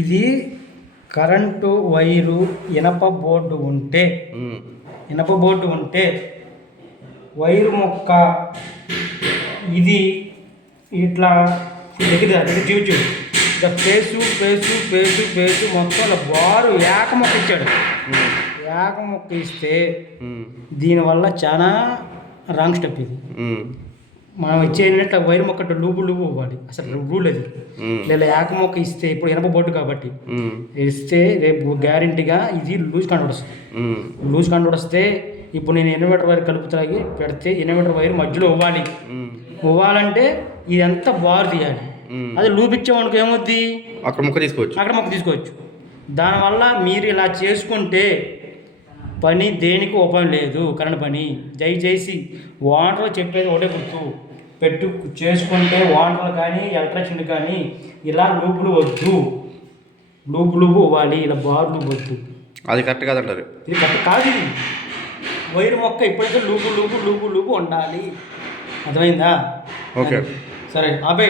ఇది current wire ఇనప board ఉంటే వైరు మొక్క ఇది ఇట్లా దగ్గర చూచు ఇక పేసు మొత్తం అలా బారు ఏక మొక్క ఇచ్చాడు. ఏక మొక్క ఇస్తే దీనివల్ల చాలా రాంగ్ స్టెప్ ఇది. మనం ఇచ్చేటట్టు వైరు మొక్క లూబు ఇవ్వాలి, అసలు రూల్ అది. లేదా ఏక మొక్క ఇస్తే ఇప్పుడు ఎనప బోర్డు కాబట్టి ఇస్తే రేపు గ్యారెంటీగా ఇది లూజ్ కాండోడ్ వస్తుంది. లూజ్ కాండోడ్ వస్తే ఇప్పుడు నేను ఇన్వర్టర్ వైర్ కలుపుతాగి పెడితే ఇన్వర్టర్ వైర్ మధ్యలో ఇవ్వాలంటే ఇదంతా బారు తీయాలి. అది లూప్ ఇచ్చామనుకో ఏమవుద్ది, అక్కడ మొక్క తీసుకోవచ్చు. దానివల్ల మీరు ఇలా చేసుకుంటే పని దేనికి ఉపయోగం లేదు, కరెంట్ పని. దయచేసి వాటర్ చెప్పేది ఒకటే గుర్తు పెట్టు చేసుకుంటే వాటర్ కానీ ఎలక్ట్రిసిటీ కానీ ఇలా లూపులు వద్దు. లూపు ఇవ్వాలి, ఇలా బార్ లూపు వద్దు. అది కరెక్ట్ కాదంటారు. ఇది కరెక్ట్ కాదు. ఇది వైరు మొక్క ఎప్పుడైతే లూపు ఉండాలి. అర్థమైందా? ఓకే, సరే ఆపే.